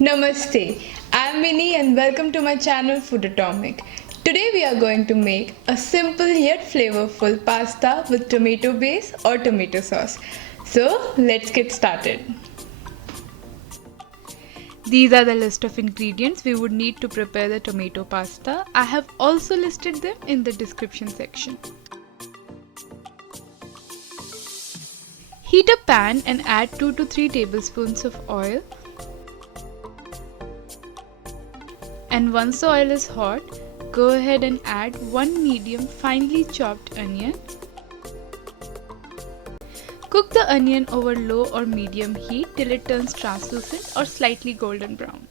Namaste, I'm Minnie and welcome to my channel Food Atomic. Today we are going to make a simple yet flavorful pasta with tomato base or tomato sauce. So let's get started. These are the list of ingredients we would need to prepare the tomato pasta. I have also listed them in the description section. Heat a pan and add 2 to 3 tablespoons of oil. And once the oil is hot, go ahead and add 1 medium finely chopped onion. Cook the onion over low or medium heat till it turns translucent or slightly golden brown.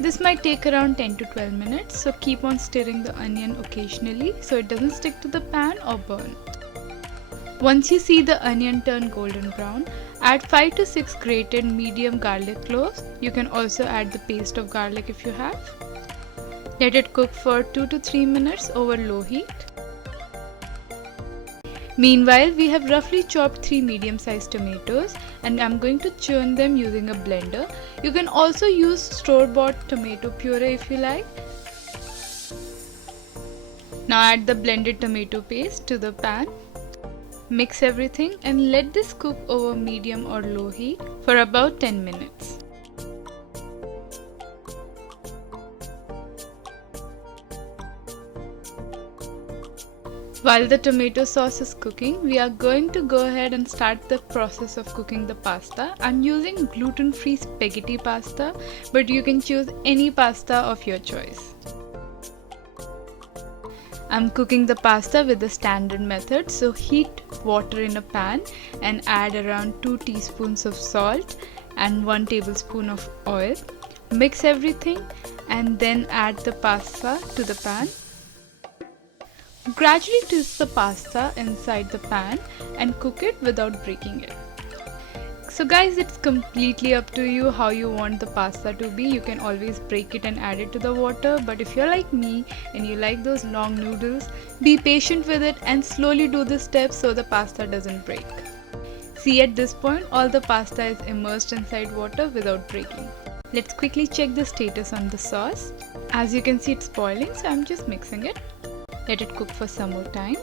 This might take around 10 to 12 minutes, so keep on stirring the onion occasionally so it doesn't stick to the pan or burn. Once you see the onion turn golden brown, add 5 to 6 grated medium garlic cloves. You can also add the paste of garlic if you have. Let it cook for 2 to 3 minutes over low heat. Meanwhile, we have roughly chopped 3 medium-sized tomatoes and I'm going to churn them using a blender. You can also use store-bought tomato puree if you like. Now add the blended tomato paste to the pan. Mix everything and let this cook over medium or low heat for about 10 minutes. While the tomato sauce is cooking, we are going to go ahead and start the process of cooking the pasta. I'm using gluten-free spaghetti pasta, but you can choose any pasta of your choice. I'm cooking the pasta with the standard method, so heat water in a pan and add around 2 teaspoons of salt and 1 tablespoon of oil. Mix everything and then add the pasta to the pan. Gradually twist the pasta inside the pan and cook it without breaking it. So guys, it's completely up to you how you want the pasta to be. You can always break it and add it to the water, but if you're like me and you like those long noodles, be patient with it and slowly do the steps so the pasta doesn't break. See, at this point all the pasta is immersed inside water without breaking. Let's quickly check the status on the sauce. As you can see, it's boiling, so I'm just mixing it. Let it cook for some more time.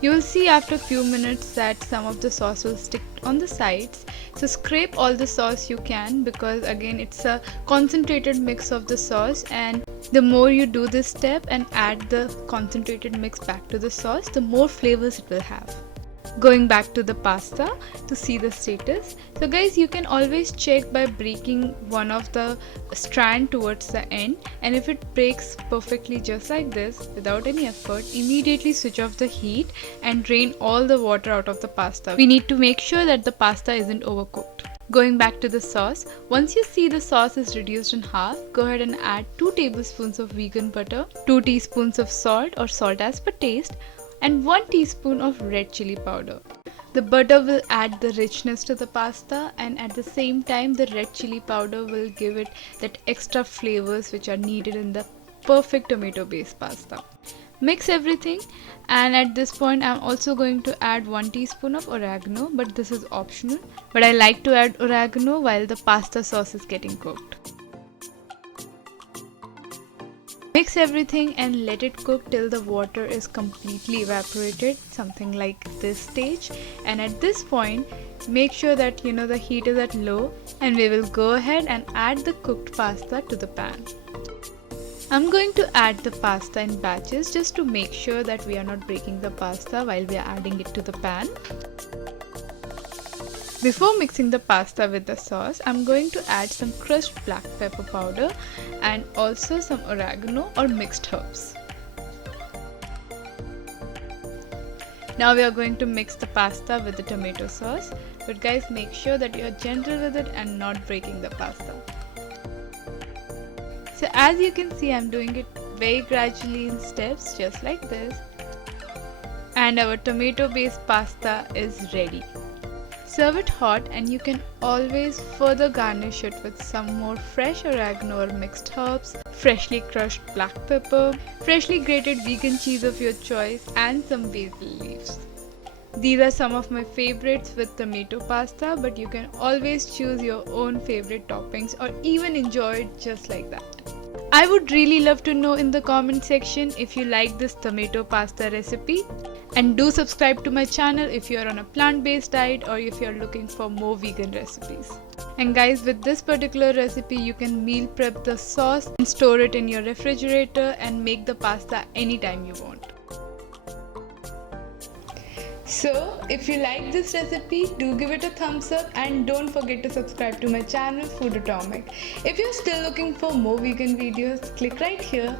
You will see after a few minutes that some of the sauce will stick on the sides. So scrape all the sauce you can, because again it's a concentrated mix of the sauce, and the more you do this step and add the concentrated mix back to the sauce, the more flavors it will have. Going back to the pasta to see the status. So guys, you can always check by breaking one of the strand towards the end, and if it breaks perfectly just like this without any effort, immediately switch off the heat and drain all the water out of the pasta. We need to make sure that the pasta isn't overcooked. Going back to the sauce, once you see the sauce is reduced in half, go ahead and add 2 tablespoons of vegan butter, 2 teaspoons of salt or salt as per taste, and 1 teaspoon of red chili powder. The butter will add the richness to the pasta, and at the same time the red chili powder will give it that extra flavors which are needed in the perfect tomato based pasta. Mix everything, and at this point I'm also going to add 1 teaspoon of oregano, but this is optional. But I like to add oregano while the pasta sauce is getting cooked. Mix everything and let it cook till the water is completely evaporated, something like this stage. And at this point, make sure that the heat is at low, and we will go ahead and add the cooked pasta to the pan. I'm going to add the pasta in batches just to make sure that we are not breaking the pasta while we are adding it to the pan. Before mixing the pasta with the sauce, I'm going to add some crushed black pepper powder and also some oregano or mixed herbs. Now we are going to mix the pasta with the tomato sauce, but guys, make sure that you are gentle with it and not breaking the pasta. So as you can see, I'm doing it very gradually in steps, just like this. And our tomato based pasta is ready. Serve it hot, and you can always further garnish it with some more fresh oregano or mixed herbs. freshly crushed black pepper, freshly grated vegan cheese of your choice, and some basil leaves. These are some of my favorites with tomato pasta, but you can always choose your own favorite toppings or even enjoy it just like that. I would really love to know in the comment section if you like this tomato pasta recipe. And do subscribe to my channel if you are on a plant-based diet or if you are looking for more vegan recipes. And guys, with this particular recipe, you can meal prep the sauce and store it in your refrigerator and make the pasta anytime you want. So, if you like this recipe, do give it a thumbs up and don't forget to subscribe to my channel Food Atomic. If you're still looking for more vegan videos, click right here.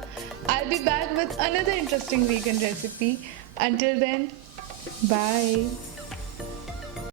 I'll be back with another interesting vegan recipe. Until then, bye.